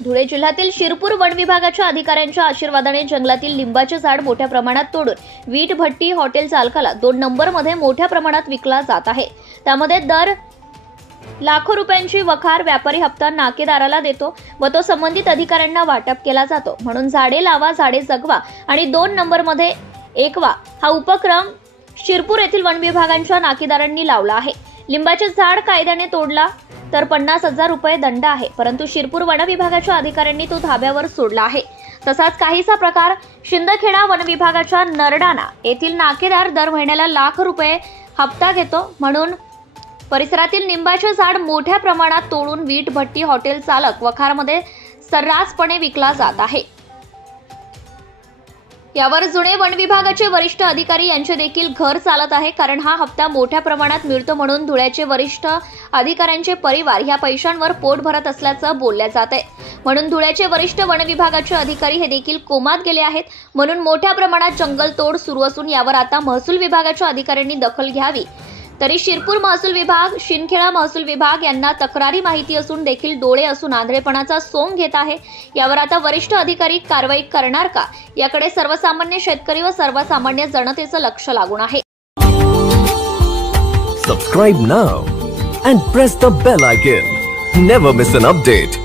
धुळे जिल्ह्यातील शिरपूर वन विभागाच्या अधिकाऱ्यांच्या आशीर्वादाने जंगलातील लिंबाचे झाड मोठ्या प्रमाणात तोडून वीट भट्टी हॉटेल चालकाला 2 नंबरमध्ये मोठ्या प्रमाणात विकला जात आहे। त्यामध्ये दर लाखो रुपयांची वखार व्यापारी हप्ता नाकेदाराला देतो व तो संबंधित अधिकाऱ्यांना वाटप केला जातो। म्हणून झाडे लावा झाडे जगवा आणि 2 नंबरमध्ये एकवा हा उपक्रम शिरपूर येथील वन विभागाच्या नाकेदारांनी लावला आहे। लिंबाचे झाड कायद्याने तोडला तर 50,000 रुपये दंड आहे, परंतु शिरपूर वन विभागाच्या अधिकाऱ्यांनी तो धाब्यावर सोडला आहे। तसाच काहीसा प्रकार शिंदखेडा वन विभागाच्या नरडाणा येथील नाकेदार दर महिन्याला लाख रुपये हप्ता घेतो। म्हणून परिसरातील लिंबाचे झाड मोठ्या प्रमाणात तोडून वीट भट्टी हॉटेल चालक वखारमध्ये सर्रासपणे विकला जात आहे। यावर जुने वन विभागाचे वरिष्ठ अधिकारी यांचे देखील घर चालत आहे, कारण हा हप्ता मोठ्या प्रमाणात मिळतो म्हणून धुळ्याचे वरिष्ठ अधिकाऱ्यांचे परिवार ह्या पैशांवर पोट भरत असल्याचं बोलल्या जात आहे। म्हणून धुळ्याचे वरिष्ठ वन विभागाचे अधिकारी हे देखील कोमात गेले आहेत। म्हणून मोठ्या प्रमाणात जंगल तोड सुरू असून यावर आता महसूल विभागाच्या अधिकाऱ्यांनी दखल घ्यावी। तरी शिरपूर महसूल विभाग, शिंदखेडा महसूल विभाग यांना तक्रारी माहिती असून देखील डोळे असून आंधळेपणाचा सोंग घेत आहे। यावर आता वरिष्ठ अधिकारी कारवाई करणार का, याकडे सर्वसामान्य शेतकरी व सर्वसामान्य जनतेचं लक्ष लागून आहे। Subscribe now and press the bell icon. Never miss an update.